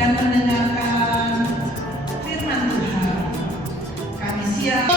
Dan mendengarkan firman Tuhan. Kami siap.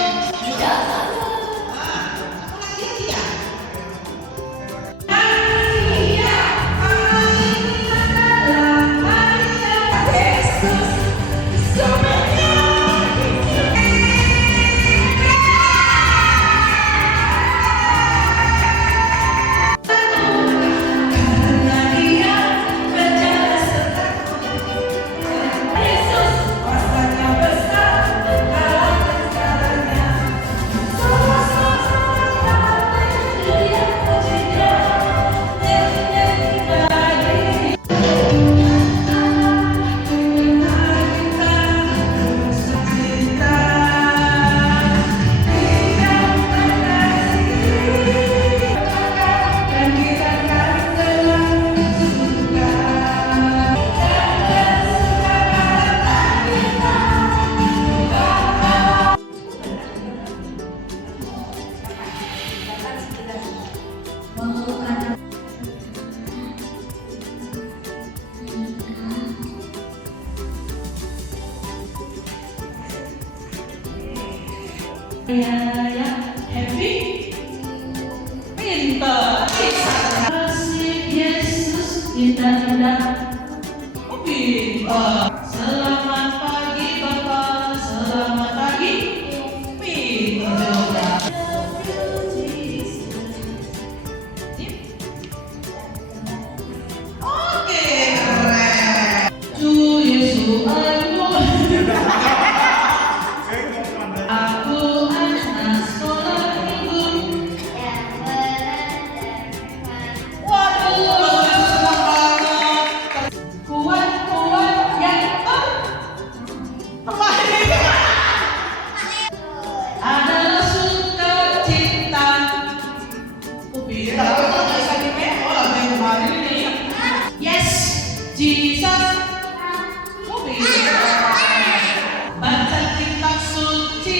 Ya, happy, pintar, kasih Yesus, indah-indah, pintar. Selamat pagi Bapak, selamat pagi, pintar juga. Oke, keren. To Yesus I want. Yes, Jesus. Baca kitab suci.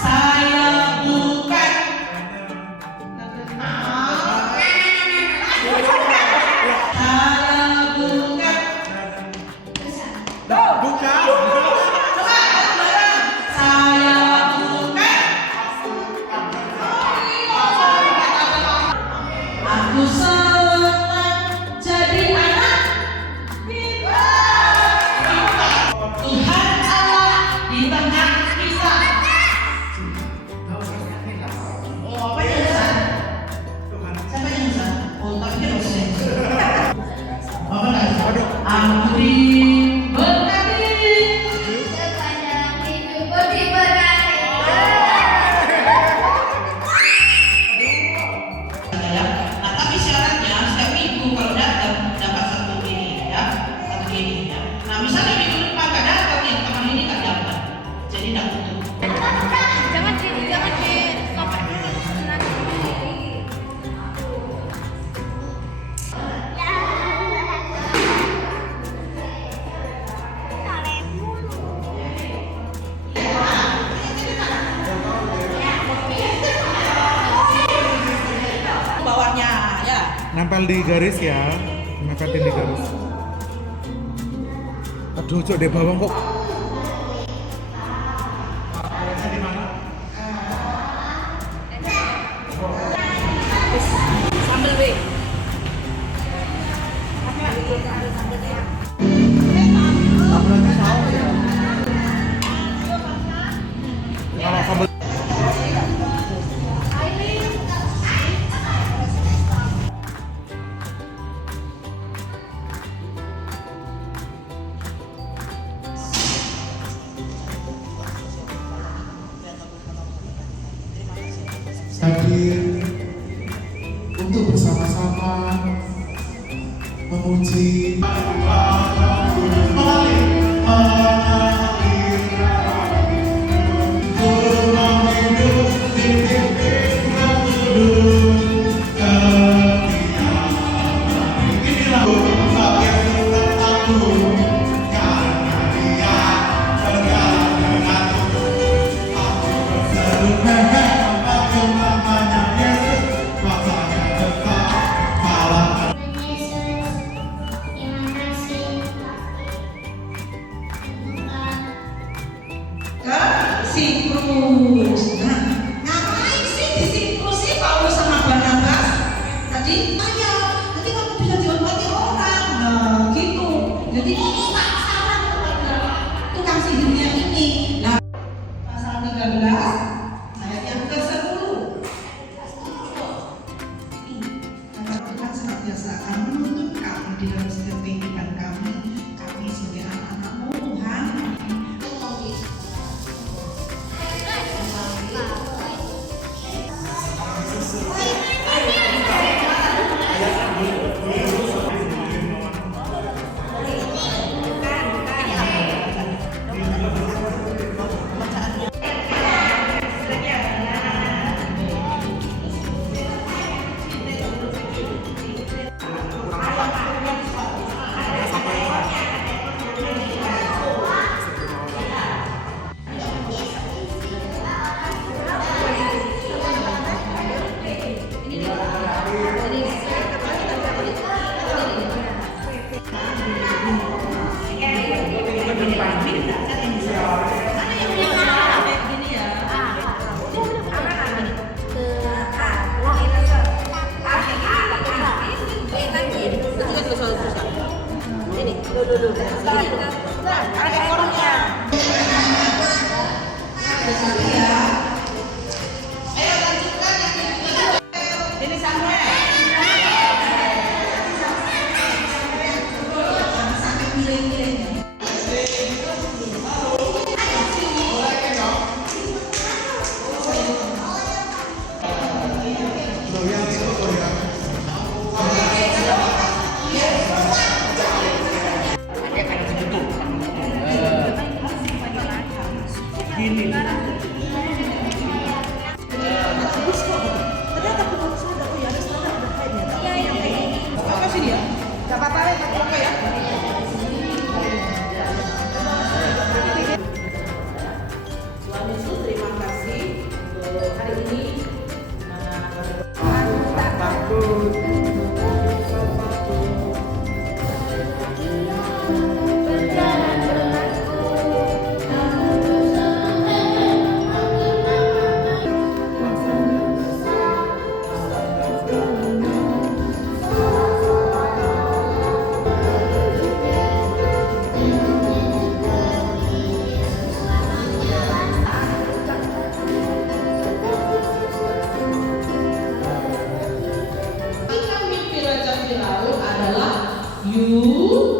Saya bukan. Aku selamat jadi anak Tuhan Allah di tengah kita. Oh, apa yang besar? Siapa yang besar? Oh, tapi dia dosen. Apa lagi? Aku diberkati sepanjang hidup diberkati. Nah, tapi syaratnya setiap minggu kalau datang dapat satu ini ya, satu ini ya. Nah, misalnya minggu depan nggak datang, yang teman ini nggak dapat, jadi nggak butuh. Jangan di stop. Bawahnya ya. Nempel di garis ya, nempelin di garis. Aduh, cok deh bawang kok. Sambal B. Kalau sambal hadir untuk bersama-sama memuji mengalir Jadi tak salah kepada tukang sihirnya ini. Nah, pasal 13 ayat yang ke-10. Tuhan senantiasa akan menuntut kami di dalam setiap kehidupan kami sebagai anak-anak-Mu Tuhan. Tuhan Yesus, terima kasih untuk hari ini. Ikan mimpi Raja Firaun adalah Yusus.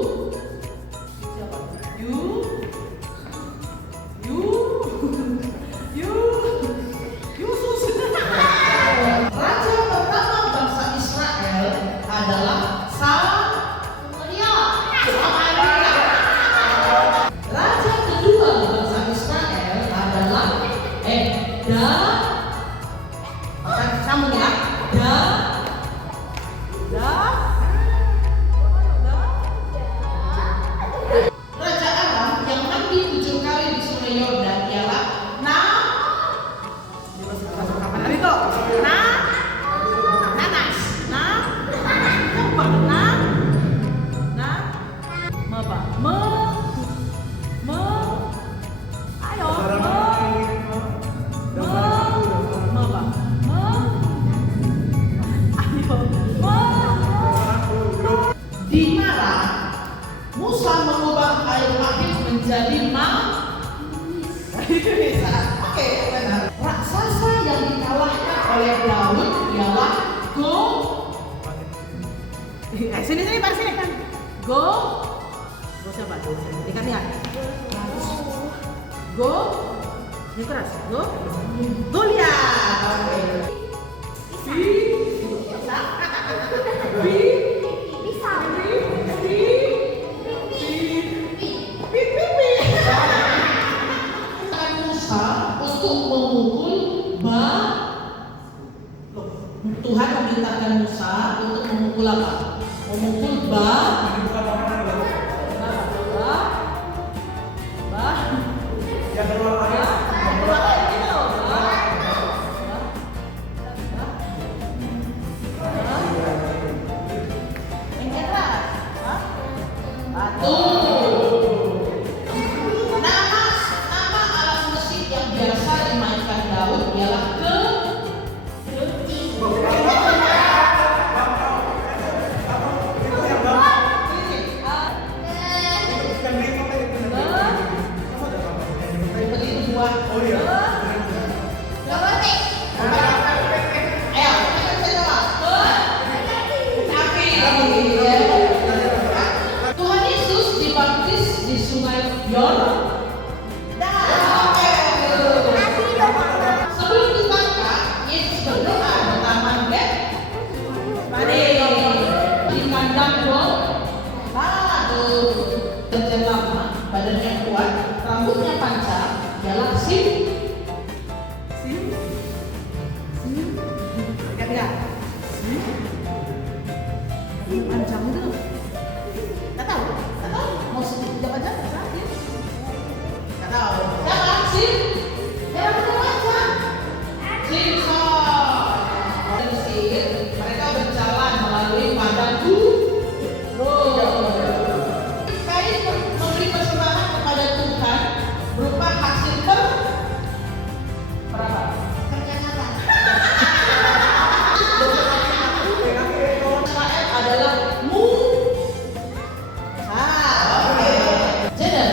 Raja pertama bangsa Israel adalah Samaria. Raja kedua bangsa Israel adalah sambung ya. Raja Aram yang mandi 7 kali di Sungai Yordan ialah di mana Musa mengubah air lahir menjadi itu bisa. Oke, benar. Raksasa yang dikalahkan oleh Daud ialah sini Pak, sini kan. Go siapa? Ikan lihat. Ini keras. Goliat. Musa untuk memukul Tuhan memerintahkan Musa untuk memukul apa? Memukul batu. Nama alat musik yang biasa dimainkan Daud ialah kencang itu. Nggak tahu. Mau sekejap aja nggak tahu. Nggak tahu. Siapa sih? Jangan macam-macam. Simpson. Mesir, mereka berjalan melalui padang gurun. Kain memberi persembahan kepada Tuhan berupa hasil berapa? Israel adalah oke. Jadi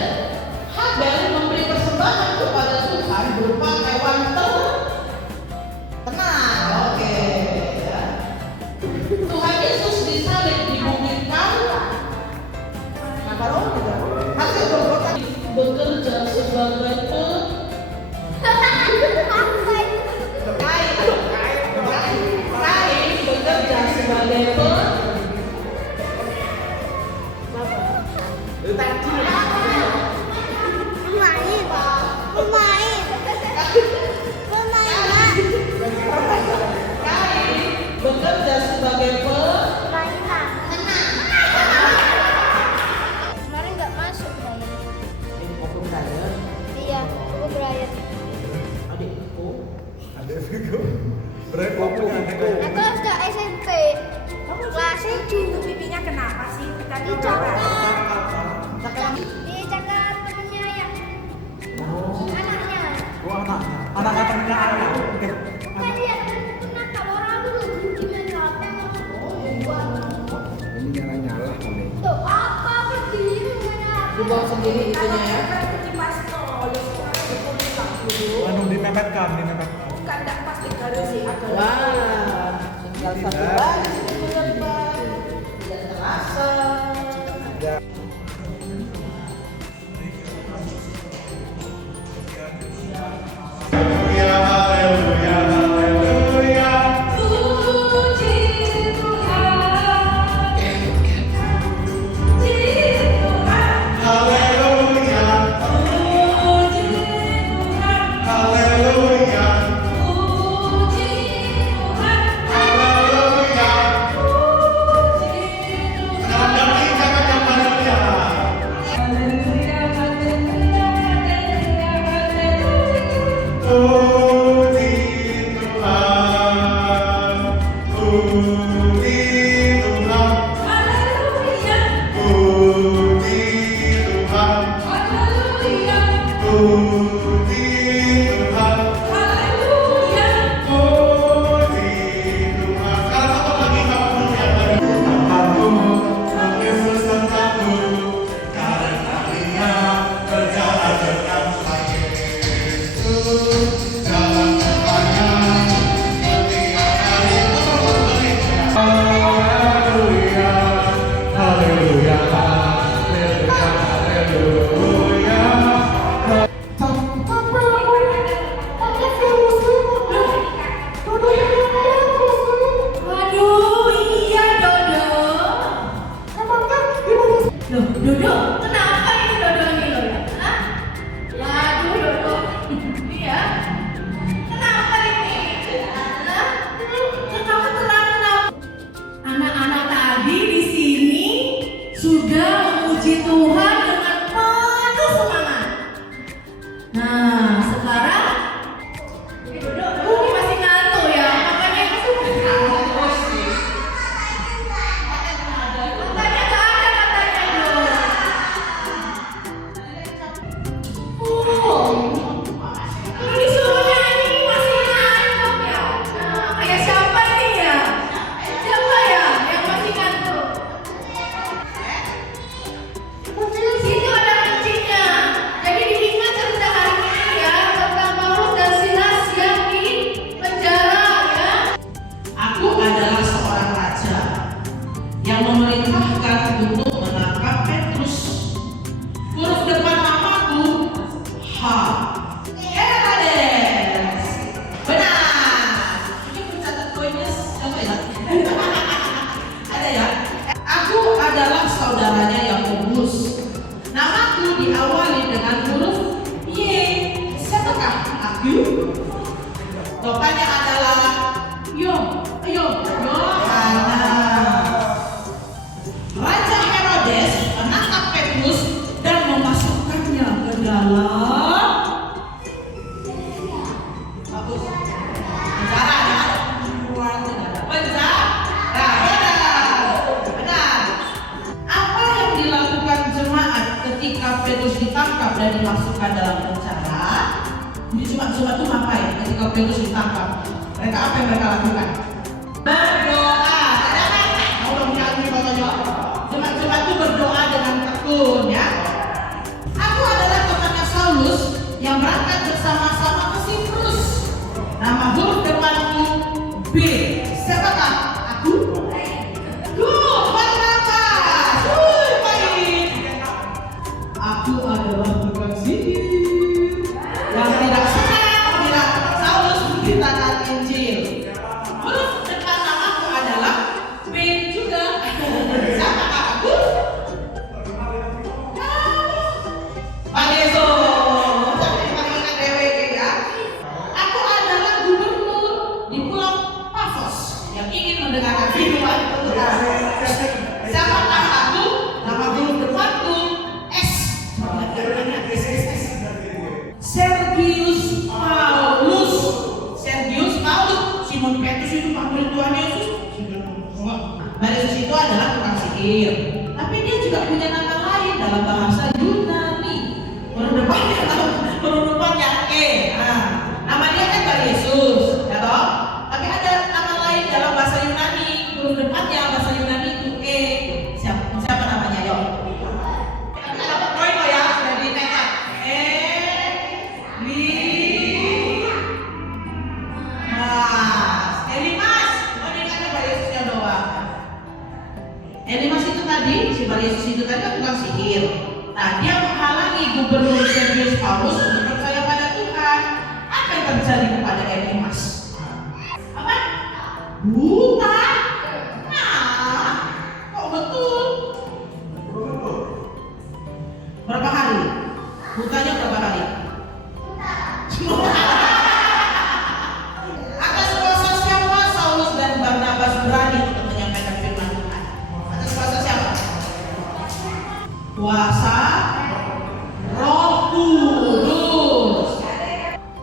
Habel memberi persembahan kepada Tuhan berupa hewan tenang. Oke. Ya. Tuhan Yesus disalib di bukit Kalvar. Nah, kalau hasil Golgota bekerja sebagai kain bekerja sebagai bekerja sebagai Kemarin nggak masuk Brian. Brian. Iya, aku Brian. Adikku. Brian kok punya adik? Aku udah SMP. Kelas 7. Pipinya kenapa sih? Tadi Dicatat. Sekarang Dicatat temennya yang anaknya. Oh anaknya. Anaknya temennya ayah. Oke. Kan dia pernah kalau orang dulu gimana HP Ini nyala-nyala kali. Tuh apa berdiri mana HP? dibawa sendiri itunya ya. di pastol, Anu dimepetkan. bukan tidak pas di garis sih agak. Wah, tinggal satu baris menyebar, tidak terasa. Waduh, iya Dodo. Loh, Dodo, kenapa ini Dodo ini loh ya? Hah? Waduh, Dodo. Iya. Kenapa ini? Hah? Kamu tenang. Anak-anak tadi di sini sudah memuji Tuhan dengan penuh semangat. Nah, sekarang Dodo masih ngantuk ya, makanya Makanya gak ada katanya dong. Ini disuruh nyanyi masih ngantuk ya. Nah, kayak siapa ini ya? Siapa ya yang masih ngantuk? dimasukkan dalam penjara. Jadi Jumat-Jumat itu ngapain? Ketika Petrus ditangkap, mereka apa yang mereka lakukan? Berdoa. Mau dong kami fotonya? Jumat-Jumat itu berdoa dengan tekun ya. Aku adalah temannya Saulus yang berangkat bersama-sama ke Siprus. Nama huruf depanku B. Siapakah? Aku? Barnabas. Baik. Aku adalah tukang sihir yang tidak senang bila Saulus memberitakan Injil. Huruf depan namaku adalah B juga. Siapakah aku? Pak Yesus. Sampai paling ingat DWG ya. Aku adalah gubernur di Pulau Paphos yang ingin mendengarkan firman Tuhan. Siapakah aku? Nama huruf depanku S. Sergius Paulus. Sergius Paulus. Simon Petrus itu panggil Tuhan Yesus. Bar Yesus itu adalah tukang sihir. Tapi dia juga punya nama lain dalam bahasa Yunani. Huruf depannya E. Nah, nama dia kan Bar Yesus, ya toh? Tapi ada nama lain dalam bahasa Yunani. Huruf depannya bahasa Yunani itu E. Siapa namanya? Yuk. Kita dapat poin loh ya, sudah ditekad. Elimas. Oh, ini kan Bar Yesusnya doang. Elimas itu tadi, si Bar Yesus itu tadi kan tukang sihir. Nah, dia menghalangi gubernur Sergius Paulus untuk percaya pada Tuhan. Apa yang terjadi kepada Elimas? Apa? Buta. Nah, kok betul? Berapa hari? Butanya berapa hari? Atas kuasa siapa Saulus dan Barnabas berani untuk menyampaikan firman Tuhan? Atas kuasa siapa? Kuasa Roh Kudus.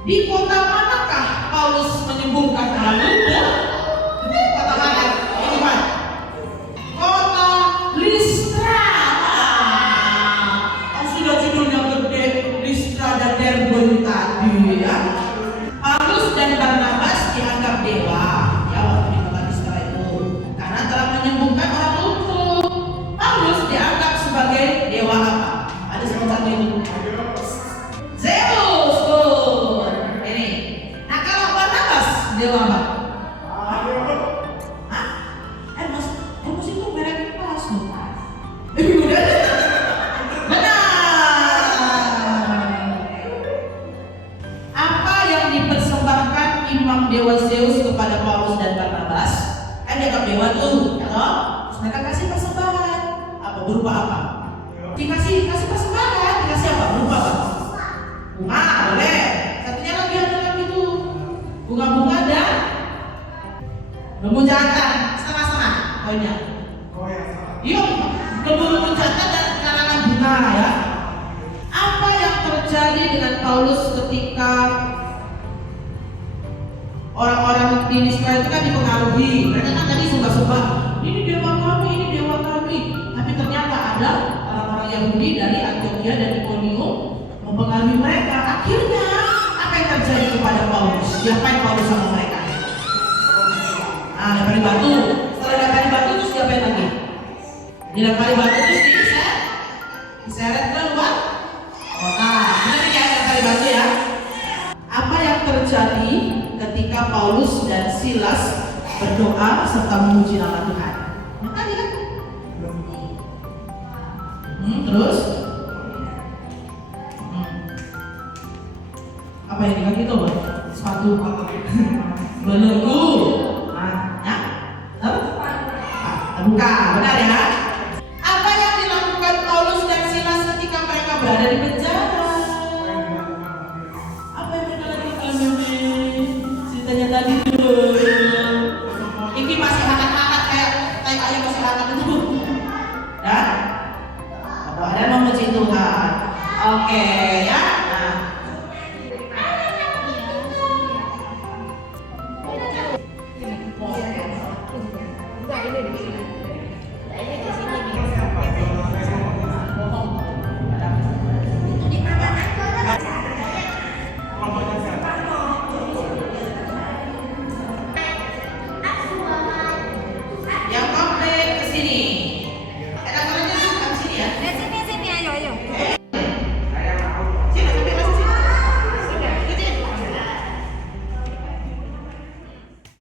Di kota manakah Paulus menyembuhkan orang lumpuh? Kota mana? Ini mana? Kota Listra. Oh, sudah judulnya gede, Listra dan Derbe tadi ya. Paulus dan Barnabas dianggap dewa ya waktu di kota Listra itu karena telah menyembuhkan orang lumpuh. Paulus dianggap sebagai dewa apa? Ada sebutan itu. Zeus tuh. Ini. Nah, kalau Barnabas dewa apa? Hah? Mas itu merek pas loh. Udah. Benar. Apa yang dipersembahkan imam dewa Zeus kepada Paulus dan Barnabas? Kan dianggap dewa tuh, ya toh? Terus mereka kasih persembahan. Apa berupa apa? Dikasih persembahan, dikasih apa? Berupa apa? Bunga, boleh. Satunya lagi ada lagi tuh. Bunga-bunga dan lembu jantan, setengah-setengah poinnya. Yuk, lembu jantan dan karangan bunga ya. Apa yang terjadi dengan Paulus ketika orang-orang di Listra itu kan dipengaruhi? Mereka kan tadi sumpah-sumpah, ini dewa kami, ini dewa kami. Tapi ternyata ada orang-orang Yahudi dari Antioquia dan Iconium mempengaruhi mereka. Akhirnya apa yang terjadi kepada Paulus? Diapain Paulus sama mereka? Lempari batu. Setelah lempari batu terus diapain lagi? Dilempari batu terus diseret keluar kota. Benar ya, lempari batu ya. Apa yang terjadi ketika Paulus dan Silas berdoa serta memuji nama Tuhan? Tadi kan? Terus? Apa yang dikasih itu, Bang? Sepatu belenggu. Ya? Terbuka, benar ya? Apa yang dilakukan Paulus dan Silas ketika mereka berada di penjara? Apa yang mereka lakukan, Meme? Ceritanya tadi tuh. Ini masih hangat-hangat kayak ayam masih hangat itu. Ya? Ada memuji Tuhan. Oke.